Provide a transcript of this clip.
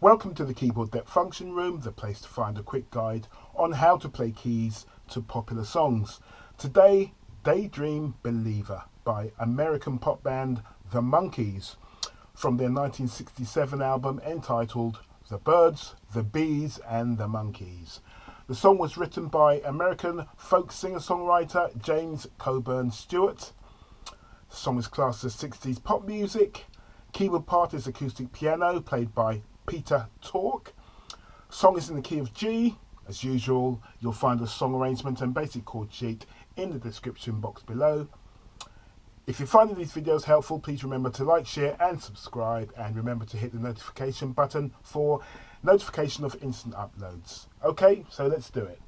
Welcome to the Keyboard Deck Function Room, the place to find a quick guide on how to play keys to popular songs. Today, Daydream Believer by American pop band The Monkees from their 1967 album entitled The Birds, the Bees and the Monkees. The song was written by American folk singer-songwriter James Coburn Stewart. The song is classed as 60s pop music. Keyboard part is acoustic piano played by Peter Tork. Song is in the key of G. As usual, you'll find a song arrangement and basic chord sheet in the description box below. If you're finding these videos helpful, please remember to like, share and subscribe, and remember to hit the notification button for notification of instant uploads. Okay, so let's do it.